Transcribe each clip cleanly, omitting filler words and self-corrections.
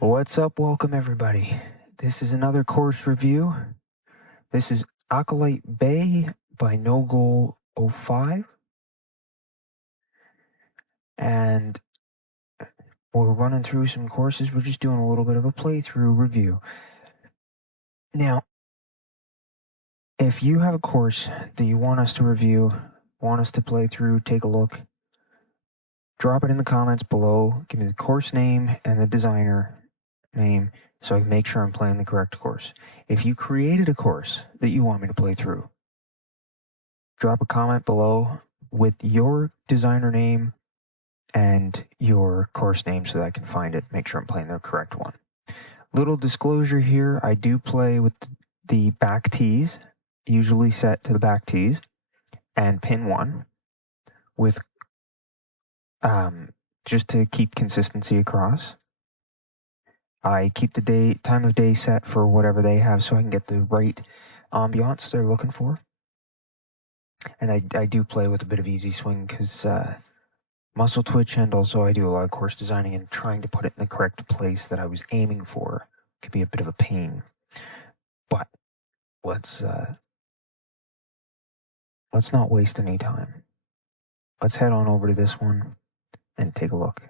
What's up? Welcome everybody. This is another course review. This is Acolyte Bay by No Goal 05. And we're running through some courses. We're just doing a little bit of a playthrough review. Now, if you have a course that you want us to review, want us to play through, take a look, drop it in the comments below. Give me the course name and the designer name so I can make sure I'm playing the correct course. If you created a course that you want me to play through, drop a comment below with your designer name and your course name so that I can find it, make sure I'm playing the correct one. Little disclosure here, I do play with the back tees, usually set to the back tees, and pin 1 with just to keep consistency across. I keep the time of day set for whatever they have so I can get the right ambiance they're looking for. And I do play with a bit of easy swing because muscle twitch, and also I do a lot of course designing and trying to put it in the correct place that I was aiming for could be a bit of a pain. But let's not waste any time. Let's head on over to this one and take a look.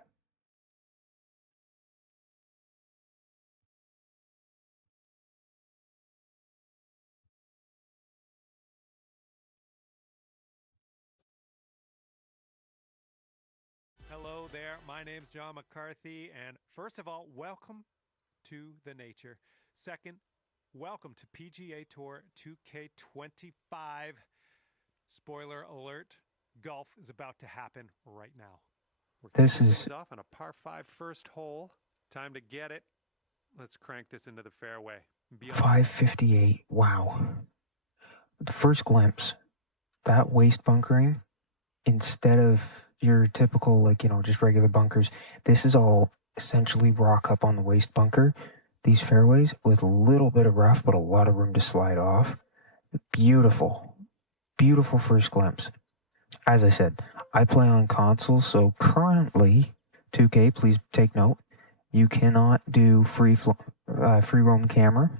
Hello there, my name's John McCarthy, and first of all, welcome to the nature. Second, welcome to PGA Tour 2K25. Spoiler alert, golf is about to happen right now. We're kicking things off on a par 5 first hole. Time to get it. Let's crank this into the fairway. 558, wow. The first glimpse, that waist bunkering, instead of your typical, just regular bunkers, this is all essentially rock up on the waist bunker. These fairways with a little bit of rough, but a lot of room to slide off. Beautiful, beautiful first glimpse. As I said, I play on console, so currently, 2K, please take note, you cannot do free roam camera.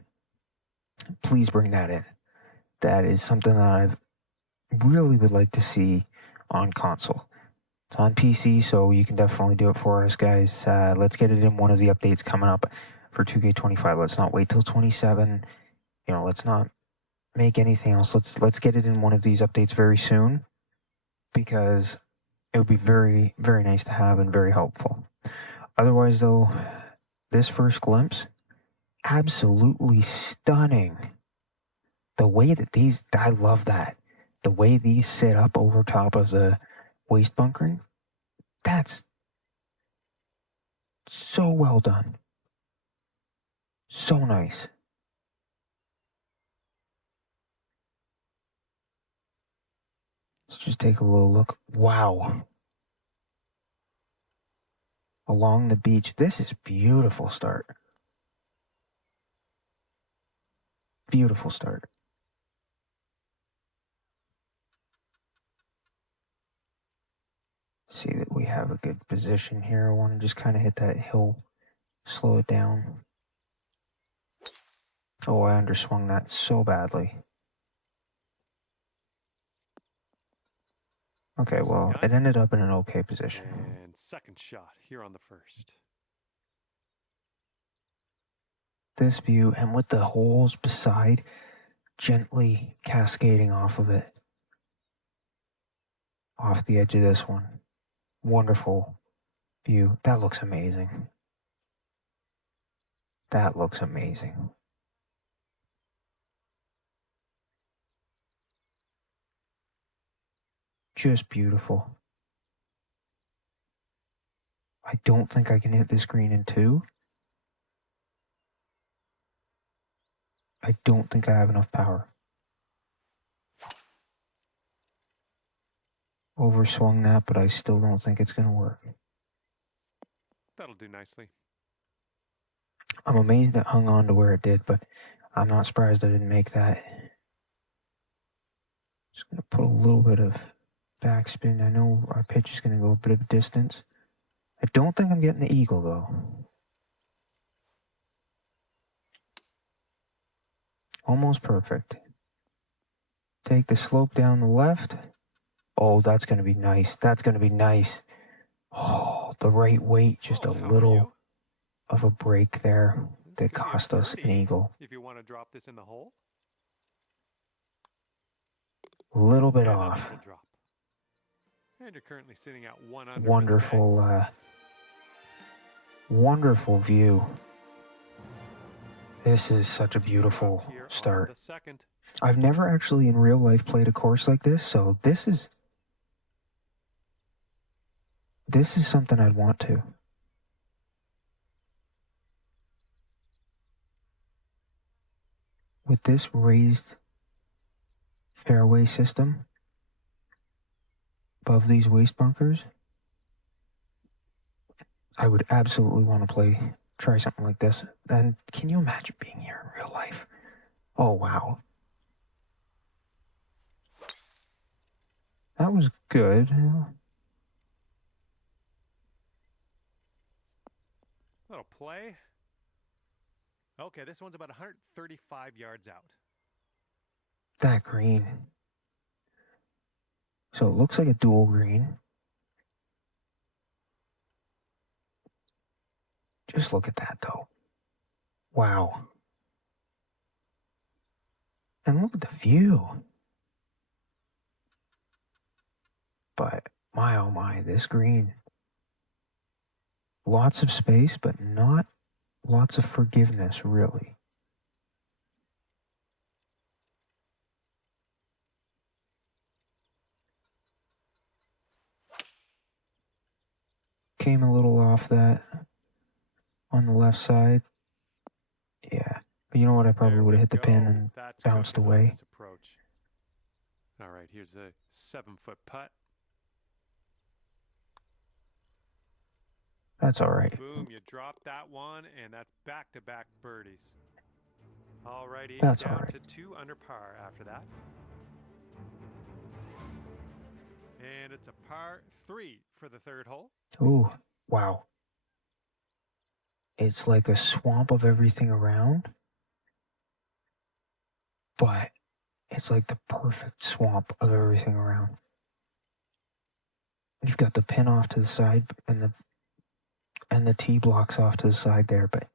Please bring that in. That is something that I really would like to see on console. It's on PC, so you can definitely do it for us, guys. Let's get it in one of the updates coming up for 2K25. Let's not wait till 27. Let's not make anything else. Let's get it in one of these updates very soon, because it would be very, very nice to have and very helpful. Otherwise, though, this first glimpse, absolutely stunning. The way that I love that. The way these sit up over top of the waist bunkering, that's so well done. So nice. Let's just take a little look. Wow. Along the beach. This is beautiful start. Beautiful start. See that we have a good position here. I want to just kind of hit that hill, slow it down. Oh, I underswung that so badly. Okay, well, it ended up in an okay position. And second shot here on the first. This view, and with the holes beside, gently cascading off of it. Off the edge of this one. Wonderful view. That looks amazing. That looks amazing. Just beautiful. I don't think I can hit this green in 2. I don't think I have enough power. Overswung that, but I still don't think it's going to work. That'll do nicely. I'm amazed it hung on to where it did, but I'm not surprised I didn't make that. Just going to put a little bit of backspin. I know our pitch is going to go a bit of distance. I don't think I'm getting the eagle, though. Almost perfect. Take the slope down the left. Oh, that's going to be nice. That's going to be nice. Oh, the right weight, just a Oh, how are little you? of a break there This that could be a cost us an birdie eagle. if you want to drop this in the hole. A little bit And an off. eagle drop. And you're currently sitting at 1 under for the day. Wonderful, wonderful view. This is such a beautiful Here on start. the second. I've never actually in real life played a course like this, so this is something I'd want to. With this raised fairway system above these waist bunkers, I would absolutely want to try something like this. And can you imagine being here in real life? Oh, wow. That was good. Little play. Okay, this one's about 135 yards out. That green. So it looks like a dual green. Just look at that, though. Wow. And look at the view. But my oh my, this green. Lots of space, but not lots of forgiveness, really. Came a little off that on the left side. Yeah. But you know what? I probably would have hit the pin and That's bounced cooking on away. this approach. All right, here's a 7-foot putt. That's all right. Boom, you drop that one, and that's back-to-back birdies. All righty, That's all down right. to 2 under par after that. And it's a par 3 for the third hole. Ooh, wow. It's like a swamp of everything around, but it's like the perfect swamp of everything around. You've got the pin off to the side and the tee blocks off to the side there, but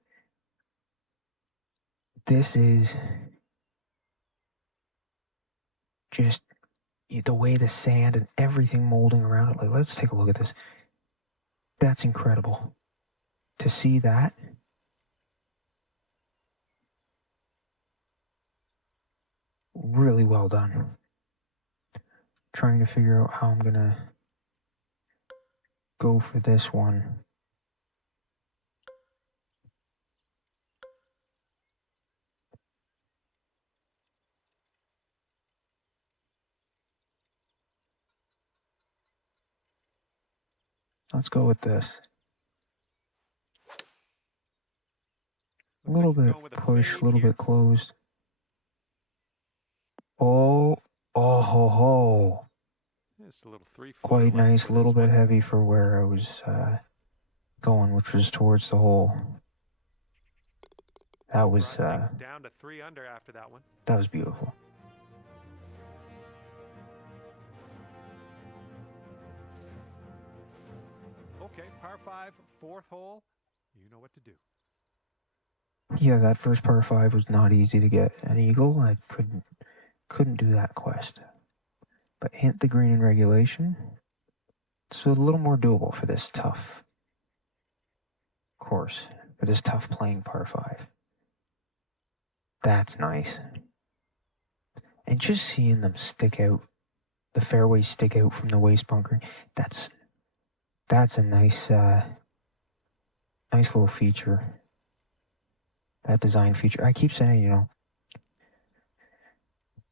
this is just the way the sand and everything molding around it. Like, let's take a look at this. That's incredible. To see that. Really well done. Trying to figure out how I'm going to go for this one. Let's go with this. A little bit push, a little bit closed. Oh, oh ho ho. Just a little 3-foot. Quite nice, a little bit heavy for where I was going, which was towards the hole. That was down to 3 under after that one. That was beautiful. Okay, par 5, 4th hole. You know what to do. Yeah, that first par 5 was not easy to get an eagle. I couldn't do that quest. But hit the green in regulation. It's a little more doable for this tough course, for this tough playing par 5. That's nice. And just seeing them stick out, the fairways stick out from the waist bunkering, that's a nice little feature. That design feature. I keep saying,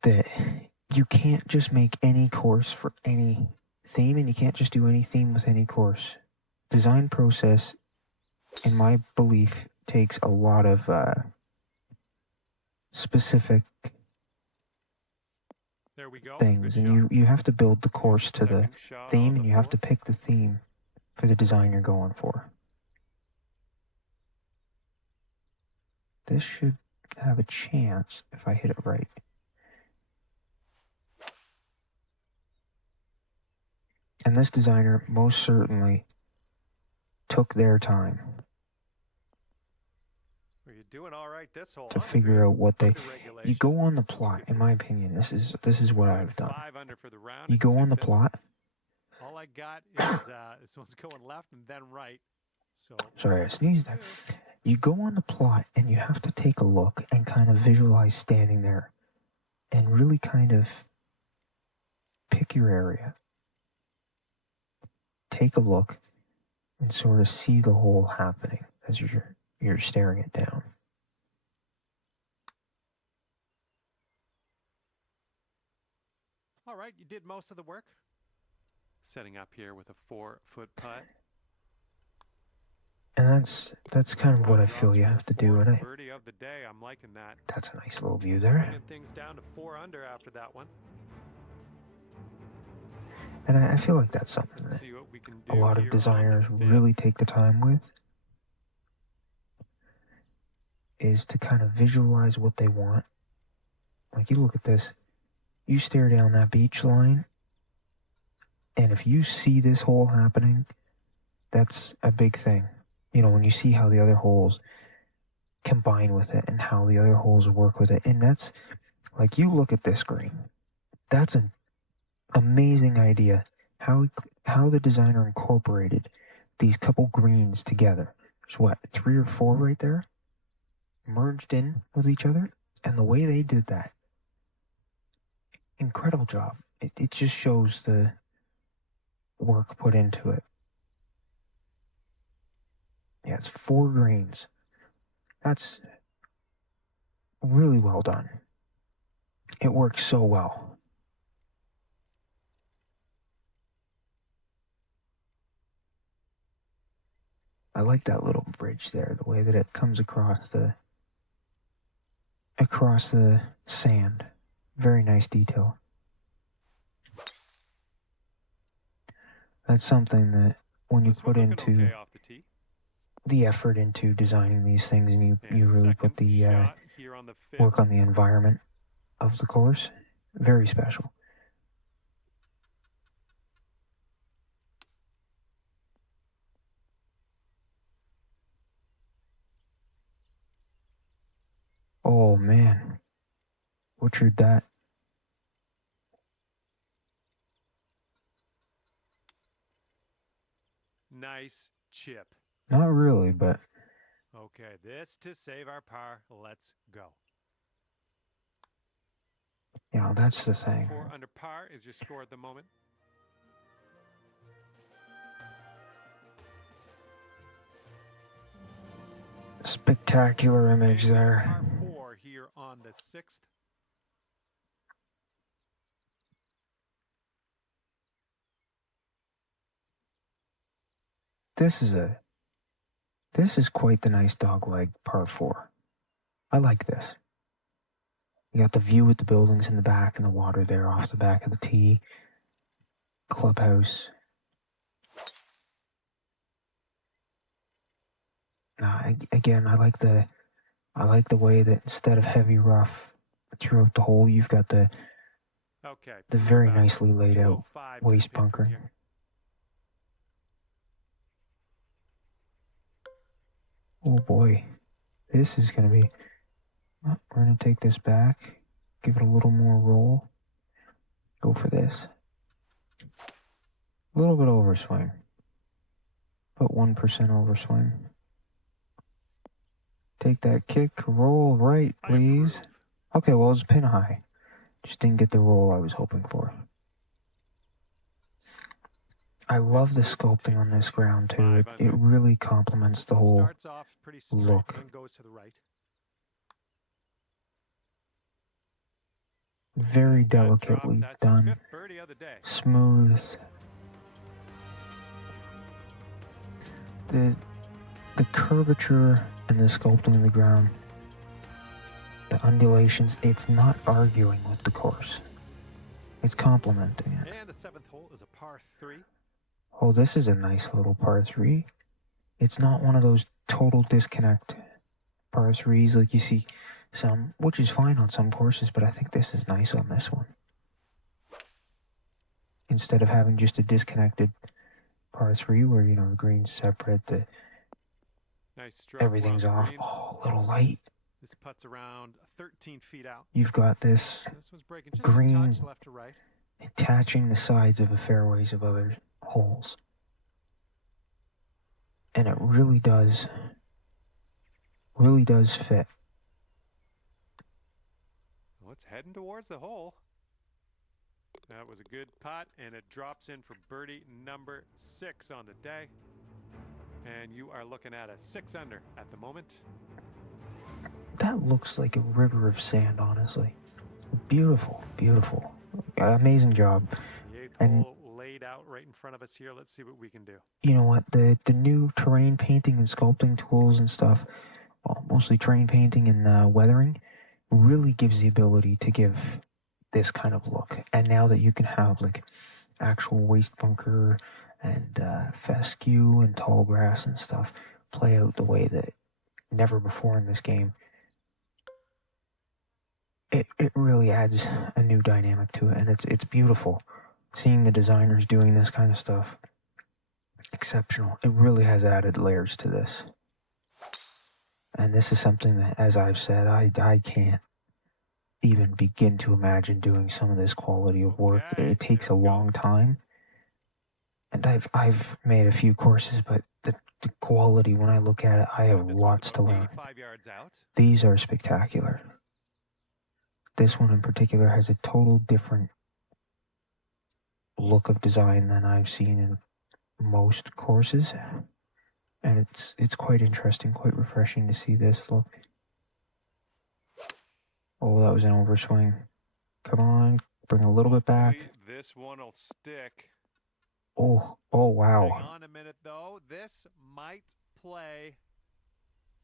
that you can't just make any course for any theme, and you can't just do any theme with any course. Design process, in my belief, takes a lot of specific things, and you have to build the course to the theme, and you have to pick the theme for the design you're going for. This should have a chance if I hit it right. And this designer most certainly took their time doing all right this hole to figure out what they. You go on the plot. In my opinion, this is what I've done. 5 under for the round. You go on the plot. All I got is this one's going left and then right. So sorry, I sneezed there. You go on the plot and you have to take a look and kind of visualize standing there and really kind of pick your area. Take a look and sort of see the hole happening as you're staring it down. All right, you did most of the work. Setting up here with a 4-foot putt. And that's kind of what I feel you have to do. And birdie of the day. I'm liking that. That's a nice little view there. Bringing things down to 4 under after that one. And I feel like that's something that a lot of designers really take the time with, is to kind of visualize what they want. Like, you look at this, you stare down that beach line, and if you see this hole happening, that's a big thing. You know, when you see how the other holes combine with it and how the other holes work with it. And that's, like, you look at this green, that's an amazing idea. How the designer incorporated these couple greens together. There's what, 3 or 4 right there? Merged in with each other. And the way they did that, incredible job. It just shows the work put into it. Yeah, it's 4 greens. That's really well done. It works so well. I like that little bridge there, the way that it comes across the sand. Very nice detail. That's something that when you put into the effort into designing these things, and you really put the work on the environment of the course, very special. Oh man, butchered that. Nice chip. Not really, but okay, this to save our par. Let's go. You know, that's the thing. 4 under par is your score at the moment. Spectacular image there. Par 4 here on the 6th. This is quite the nice dogleg par 4. I like this. You got the view with the buildings in the back and the water there off the back of the tee. Clubhouse. Again, I like the way that instead of heavy rough throughout the hole, you've got the very nicely laid out waste bunkering. Oh boy, this is going to be... Oh, we're going to take this back, give it a little more roll, go for this. A little bit overswing, about 1% overswing. Take that kick, roll right, please. Okay, well, it's pin high. Just didn't get the roll I was hoping for. I love the sculpting on this ground, too. It really complements the whole look. Very delicately done. Smooth. The curvature and the sculpting of the ground, the undulations, it's not arguing with the course. It's complementing it. And the 7th hole is a par 3. Oh, this is a nice little par 3. It's not one of those total disconnect par 3s like you see which is fine on some courses, but I think this is nice on this one. Instead of having just a disconnected par 3 where, you know, the green's separate, Nice stroke everything's off. green. Oh, a little light. This putt's around 13 feet out. You've got this one's breaking just green a touch left to right, attaching the sides of the fairways of other holes. And it really does fit. Well, it's heading towards the hole. That was a good putt, and it drops in for birdie number 6 on the day. And you are looking at a 6 under at the moment. That looks like a river of sand, honestly. Beautiful, beautiful. Amazing job. The 8th And hole laid out right in front of us here. Let's see what we can do. You know what? The new terrain painting and sculpting tools and stuff, well, mostly terrain painting and weathering, really gives the ability to give this kind of look. And now that you can have like actual waste bunker and fescue and tall grass and stuff play out the way that never before in this game, it really adds a new dynamic to it, and it's beautiful. Seeing the designers doing this kind of stuff, exceptional. It really has added layers to this. And this is something that, as I've said, I can't even begin to imagine doing some of this quality of work. Okay, it takes a long time. And I've made a few courses, but the quality, when I look at it, I have lots to learn. 85 yards out. These are spectacular. This one in particular has a total different look of design than I've seen in most courses. And it's quite interesting, quite refreshing to see this look. Oh, that was an overswing. Come on, bring a little bit back. This one will stick. Oh, wow. Hang on a minute, though. This might play.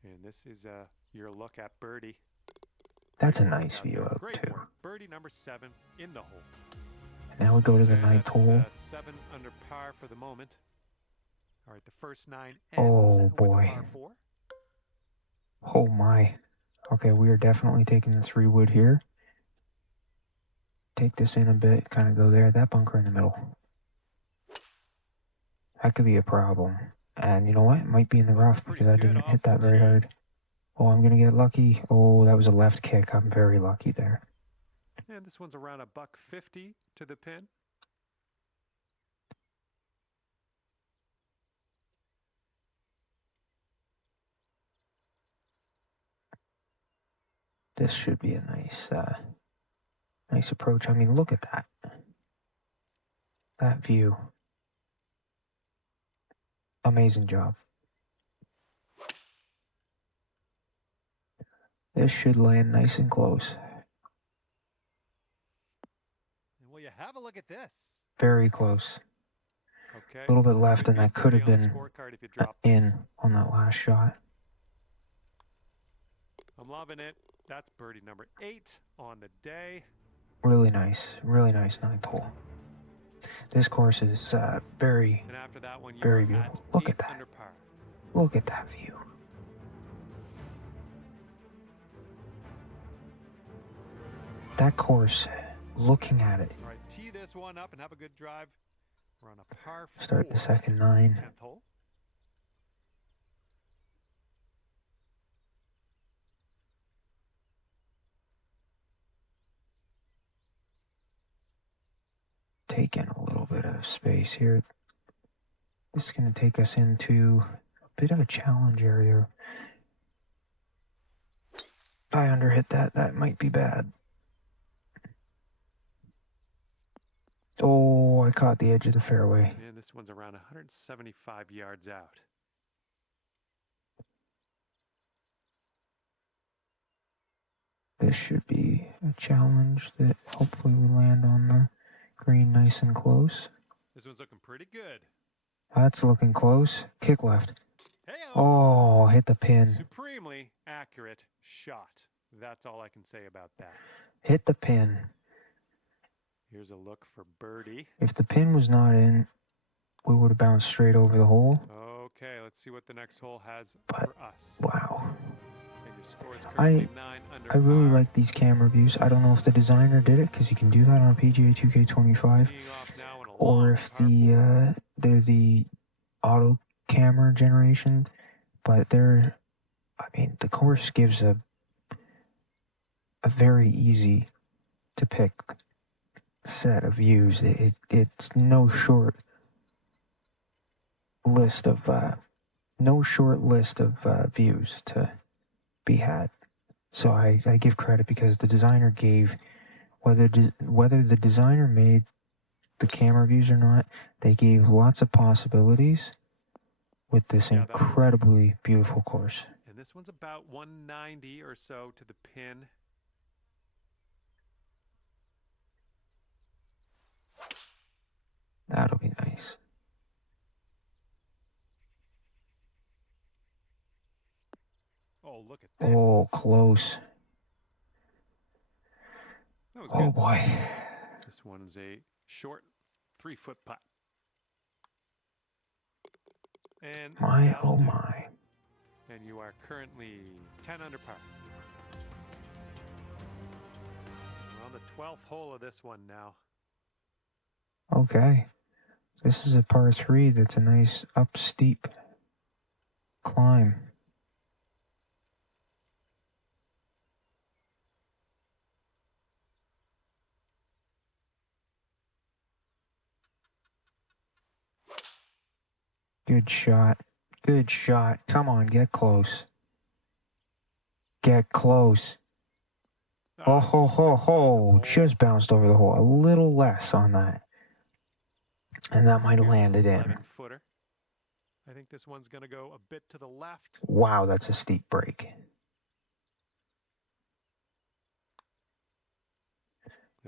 And this is your look at birdie. That's a nice view out, too. Birdie number 7 in the hole. Now we go to the 9th hole. 7 under par for the moment. All right, the first 9 ends Oh, with boy. a par 4. Oh, my. Okay, we are definitely taking the 3 wood here. Take this in a bit, kind of go there. That bunker in the middle. That could be a problem. And you know what? It might be in the rough because I didn't hit that very hard. Oh, I'm going to get lucky. Oh, that was a left kick. I'm very lucky there. And this one's around $150 to the pin. This should be a nice approach. I mean, look at that. That view. Amazing job. This should land nice and close. Will you have a look at this? Very close. Okay. A little bit left, and that could have been in on that last shot. I'm loving it. That's birdie number 8 on the day. Really nice 9th hole. This course is very, and after that one, very beautiful. Look at that. Under par. Look at that view. That course, looking at it. All right, tee this one up and have a good drive. We're on a par 4. Start the second 9. 10th hole. Taking a little bit of space here. This is going to take us into a bit of a challenge area. I underhit that. That might be bad. Oh, I caught the edge of the fairway. And this one's around 175 yards out. This should be a challenge that hopefully we land on the green nice and close. This one's looking pretty good. That's looking close. Kick left. Hey-o. Oh, hit the pin. Supremely accurate shot. That's all I can say about that. Hit the pin. Here's a look for birdie. If the pin was not in, we would have bounced straight over the hole. Okay, let's see what the next hole has But, for us. wow. And your score is currently 9 under under I really par. like these camera views. I don't know if the designer did it, because you can do that on PGA 2K25, Teeing off now in a or long if par four. they're the auto camera generation, but they're, I mean, the course gives a very easy to pick set of views. It's list of no short list of views to be had. So I give credit, because the designer gave, whether the designer made the camera views or not, they gave lots of possibilities with this Yeah, that'll work. incredibly beautiful course. And this one's about 190 or so to the pin. That'll be nice. Oh, look at this. Oh, close. That was Oh good. boy. This one's a short 3-foot putt. And My, that'll oh do. my. And you are currently 10 under par. We're on the 12th hole of this one now. Okay. This is a par 3 that's a nice up steep climb. Good shot. Good shot. Come on, get close. Get close. Oh, ho, ho, ho. Just bounced over the hole. A little less on that. And that might have landed in. 11-footer. I think this one's going to go a bit to the left. Wow, that's a steep break.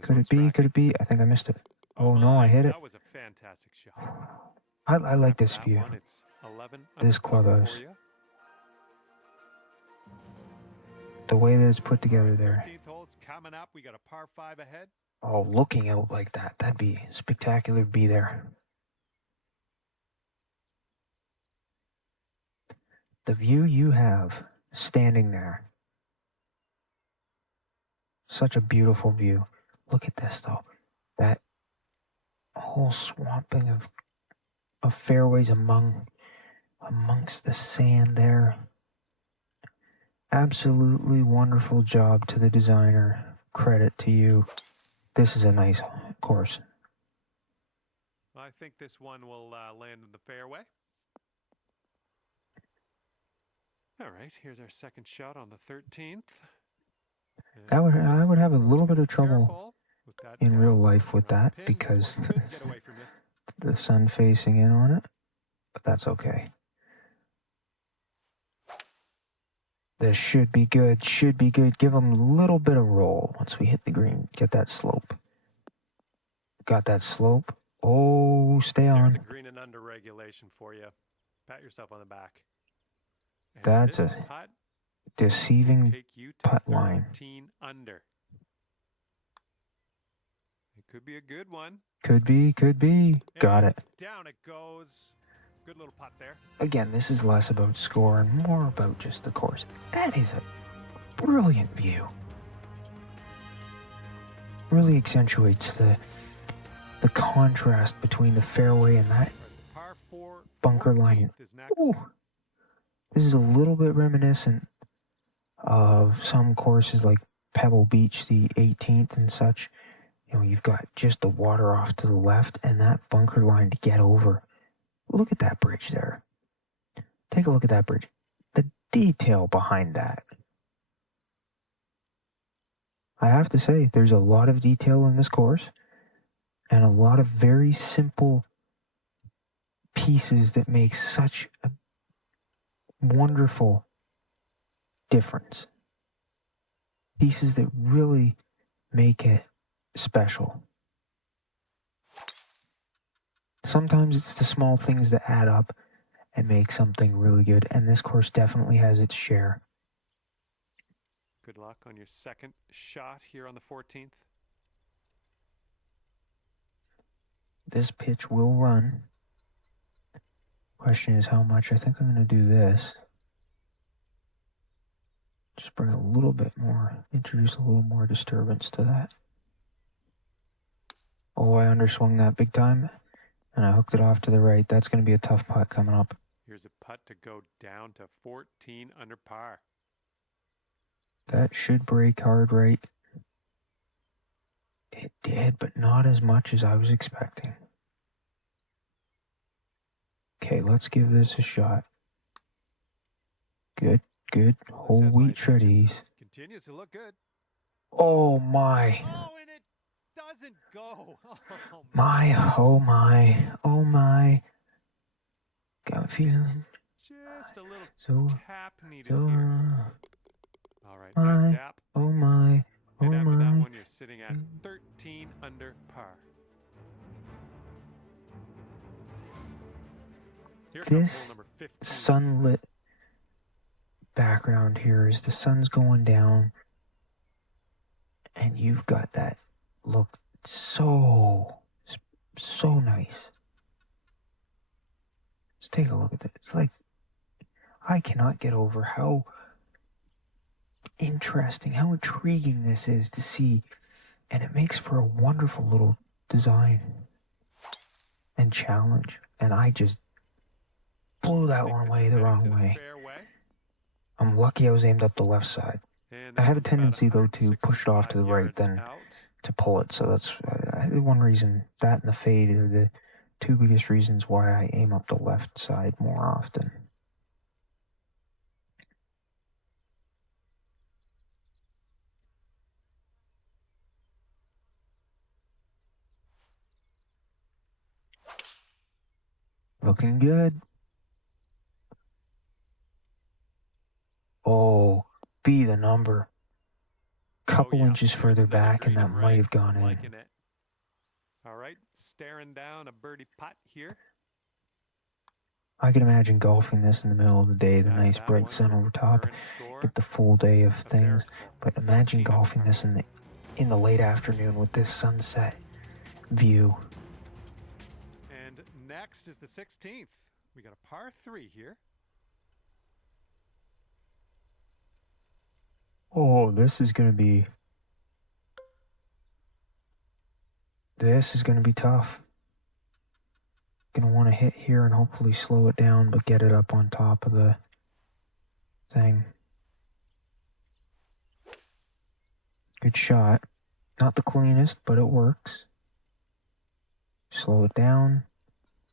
Could it be? Could it be? I think I missed it. Oh no, I hit it. That was a fantastic shot. I like this view. It's 11 this clubhouse. The way that it's put together there. 13th hole's coming up. We got a par 5 ahead. Oh, looking out like that. That'd be spectacular to be there. The view you have standing there. Such a beautiful view. Look at this though. That whole swamping of fairways amongst the sand there. Absolutely wonderful job to the designer. Credit to you. This is a nice course. I think this one will land in the fairway. All right, here's our second shot on the 13th. I would have a little bit of trouble in real life with that, because the sun facing in on it, but that's okay. This should be good, should be good. Give them a little bit of roll once we hit the green. Get that slope. Got that slope. Oh, stay on. There's a green and under regulation for you. Pat yourself on the back. And that's a deceiving putt line. 13 under. It could be a good one. Could be, could be. Got it. Down it goes. Good little putt there. Again, this is less about score and more about just the course. That is a brilliant view. Really accentuates the contrast between the fairway and that bunker line. Ooh. This is a little bit reminiscent of some courses like Pebble Beach, the 18th and such. You know, you've got just the water off to the left and that bunker line to get over. Look at that bridge there. Take a look at that bridge. The detail behind that. I have to say, there's a lot of detail in this course and a lot of very simple pieces that make such a wonderful difference. Pieces that really make it special. Sometimes it's the small things that add up and make something really good, and this course definitely has its share. Good luck on your second shot here on the 14th. This pitch will run. Question is how much. I think I'm going to do this. Just bring a little bit more, introduce a little more disturbance to that. Oh, I underswung that big time, and I hooked it off to the right. That's going to be a tough putt coming up. Here's a putt to go down to 14 under par. That should break hard right. It did, but not as much as I was expecting. Okay, let's give this a shot. Good, good. Whole wheat shreddies. Continues to look good. Oh my. Oh, and it doesn't go. Oh my, oh my, oh my. Got a feeling. Just a little So, tap needed so, here. All right, my, nice tap. oh my, oh and after my. that one, you're sitting at 13 under par. Here comes hole number 15. Sunlit background here as the sun's going down, and you've got that look so nice. Just take a look at it. It's like, I cannot get over how interesting, how intriguing this is to see, and it makes for a wonderful little design and challenge, and I just blew that one away the wrong way. I'm lucky I was aimed up the left side. I have a tendency, though, to push it off to the right than to pull it, so that's one reason. That and the fade are the two biggest reasons why I aim up the left side more often. Looking good. Oh, be the number. Couple inches further back, and that might have gone in. All right, staring down a birdie putt here. I can imagine golfing this in the middle of the day, the nice bright sun over top, get the full day of things. But imagine golfing this in the late afternoon with this sunset view. And next is the 16th. We got a par 3 here. Oh, this is going to be tough. Going to want to hit here and hopefully slow it down, but get it up on top of the thing. Good shot. Not the cleanest, but it works. Slow it down.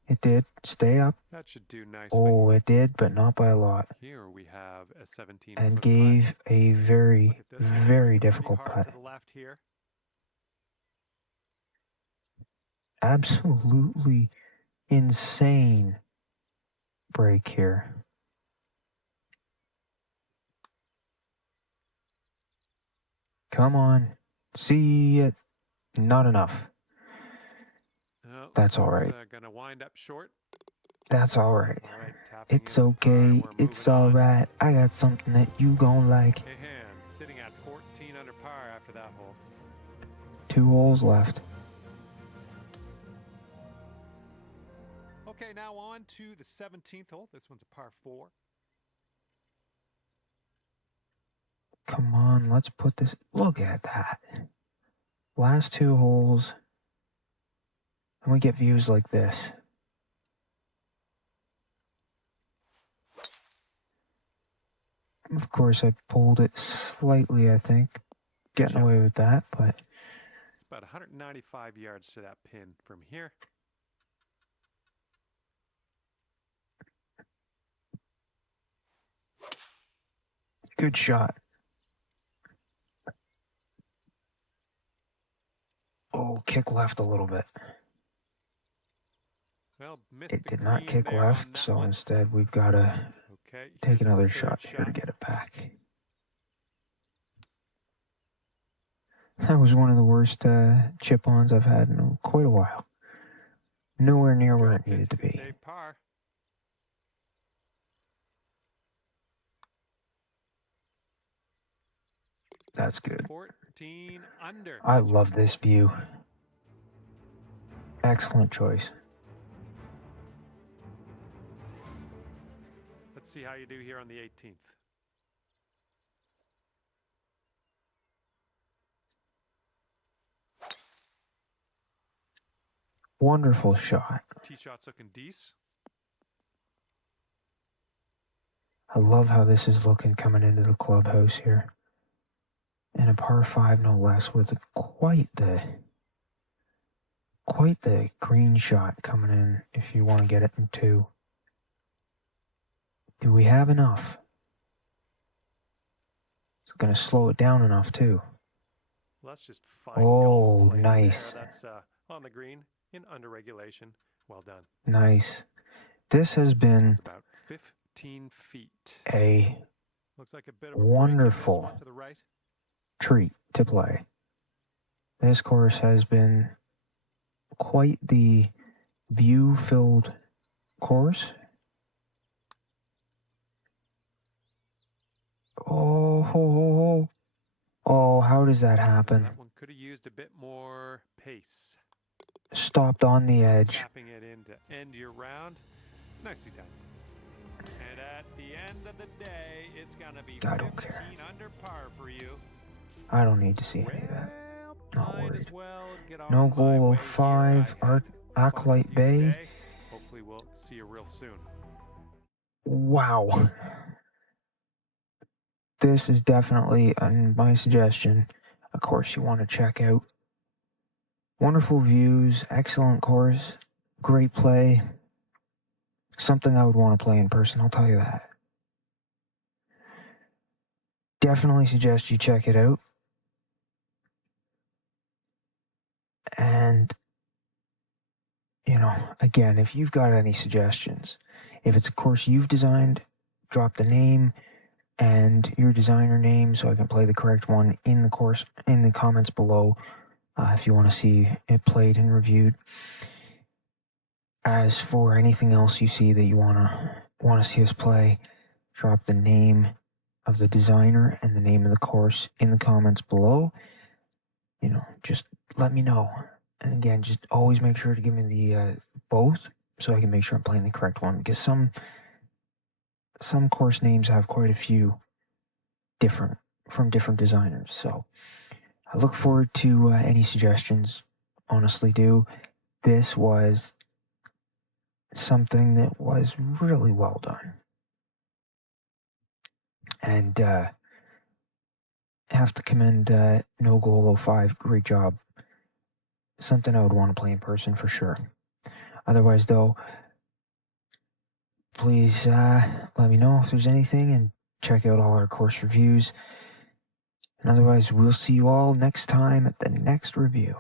It did. Stay up. That should do nicely. Oh, it did, but not by a lot. Here we have a 17 and gave putt. A very, very difficult putt. To the left here. Absolutely insane break here. Come on. See it. Not enough. That's all right. Gonna wind up short. That's all right. It's okay. It's all right. I got something that you gon' like. Sitting at 14 under par after that hole. 2 holes left. Okay, now on to the 17th hole. This one's a par 4. Come on, let's put this. Look at that. Last 2 holes. And we get views like this. Of course, I pulled it slightly, I think. Getting away with that, but... It's about 195 yards to that pin from here. Good shot. Oh, kick left a little bit. Well, it did not kick left, so instead we've got to take another shot here to get it back. That was one of the worst chip-ons I've had in quite a while. Nowhere near where it needed to be. That's good. 14 under. I love this view. Excellent choice. Let's see how you do here on the 18th. Wonderful shot. Tee shot's looking decent. I love how this is looking coming into the clubhouse here. And a par 5 no less with quite the green shot coming in if you want to get it in 2. Do we have enough? It's going to slow it down enough too. Well, that's just fine. Oh, golf play nice. There. That's on the green in under regulation. Well done. Nice. This has been about 15 feet. A looks like a bit of a wonderful break in this one to the right. Treat to play. This course has been quite the view-filled course. Oh, how does that happen? That one could have used a bit more pace. Stopped on the edge. Tapping it in to end your round. Nicely done. And at the end of the day, it's going to be 15 under par for you. I don't need to see any of that. Not worried. No goal 05, Acolyte Bay. Hopefully we'll see you real soon. Wow. This is definitely my suggestion. A course you want to check out. Wonderful views, excellent course, great play. Something I would want to play in person, I'll tell you that. Definitely suggest you check it out. And, again, if you've got any suggestions, if it's a course you've designed, drop the name and your designer name so I can play the correct one in the comments below if you want to see it played and reviewed. As for anything else you see that you want to see us play, drop the name of the designer and the name of the course in the comments below. Just let me know. And again, just always make sure to give me the both so I can make sure I'm playing the correct one, because some course names have quite a few different designers. So I look forward to any suggestions. Honestly do. This was something that was really well done. And have to commend No Goal 05. Great job. Something I would want to play in person for sure. Otherwise, though, please let me know if there's anything and check out all our course reviews. And otherwise, we'll see you all next time at the next review.